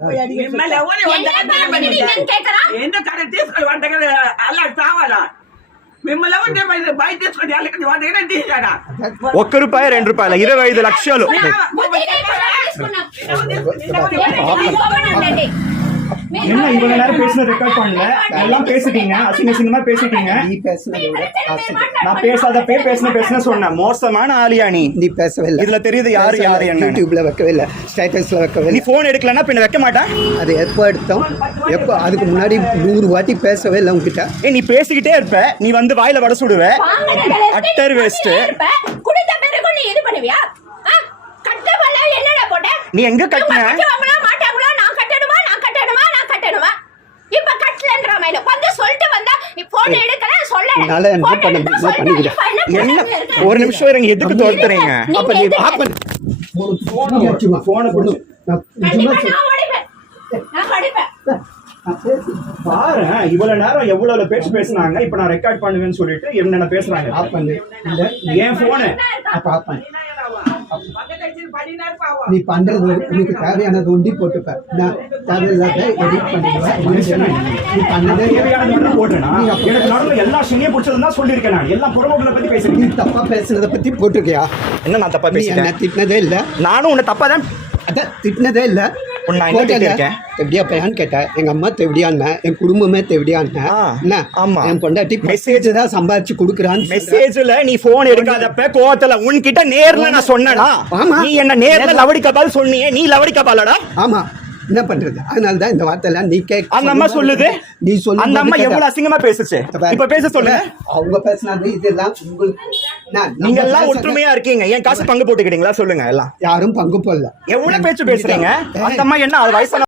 ఒక్క రూపాయి 2 రూపాయల 25 లక్షలు. என்ன இவ்வளவு நேரம் பேசின ரெக்கார்ட் பண்ணல, எல்லாம் பேசிட்டீங்க, அசிங்கமா பேசிட்டீங்க. நீ பேசுனதோட நான் பேசாதப்பே பேசின சொன்னேன். மோசமான ஆளியா நீ பேசவே இல்லை. இதுல தெரியுது யாரு யாரு என்ன. யூடியூப்ல வைக்கவே இல்லை, ஸ்டேட்டஸ்ல வைக்கவே நீ போன் எடுக்கலன்னா பின்ன வைக்க மாட்டேன். அது எப்போ எடுத்தோம், எப்போ அதுக்கு முன்னாடி 100 வாட்டி பேசவே இல்லை உங்ககிட்ட. நீ பேசிக்கிட்டே இருப்ப, நீ வந்து வாயில வட சுடுவ. Utter waste. நீ எங்க கட்டின? ஒரு நிமிஷம் இருங்க, எதுக்கு தோத்துறீங்க? அப்ப நீ பாரு, இவ்வளவு நேரம் எவ்வளவு பேசினாங்க. இப்ப நான் ரெக்கார்ட் பண்ணுவேன்னு சொல்லிட்டு என்ன பேசுறாங்க. என் போனு நீ பண்றது உனக்கு தேவையானது ஒண்டி போட்டுப்ப. நான் தேவையில்லாத எடிட் பண்ணிடுவேன். நீ பண்ணதே தேவையானது போட்டுனா எனக்கு நடுவில் எல்லா சீனியும் பிடிச்சதுன்னா சொல்லியிருக்கேன். நான் எல்லா புறமுகளை பத்தி பேசுறேன். நீ தப்பா பேசுனதை பத்தி போட்டிருக்கியா? என்ன நான் தப்பா பேசுறேன்? என்ன திட்டினதே இல்லை. நானும் உன்னை தப்பா தான் அதான் திட்டினதே இல்லை. எப்படியா பையன் கேட்டேன். எங்க அம்மா தெவடியான்னு, என் குடும்பமே தெவடியான்னு. என் பொண்டாட்டி மெசேஜ் தான் சம்பாதிச்சு கொடுக்குறான்னு. மெசேஜ்ல நீ போன் எடுக்காதப்ப கோவத்துல உன்கிட்ட நேர்ல நான் சொன்னேனா? நீ என்ன நேர்ல லவடிக்கபால் சொன்னியே, நீ லவடிக்கபாலடா? ஆமா, என்ன பண்றது? அதனால தான் இந்த வார்த்தை எல்லாம் நீ கேட்க. அந்த அம்மா சொல்லுது, நீ சொல்லு. அந்த அம்மா எவ்வளவு அசிங்கமா பேசுச்சு. இப்ப பேச சொல்லுங்க. அவங்க பேசினது இதெல்லாம் நீங்க எல்லாம் ஒற்றுமையா இருக்கீங்க. என் காசு பங்கு போட்டுக்கிட்டீங்களா? சொல்லுங்க. எல்லாம் யாரும் பங்கு போடல. எவ்வளவு பேச்சு பேசுறீங்க? அந்த அம்மா என்ன வயசான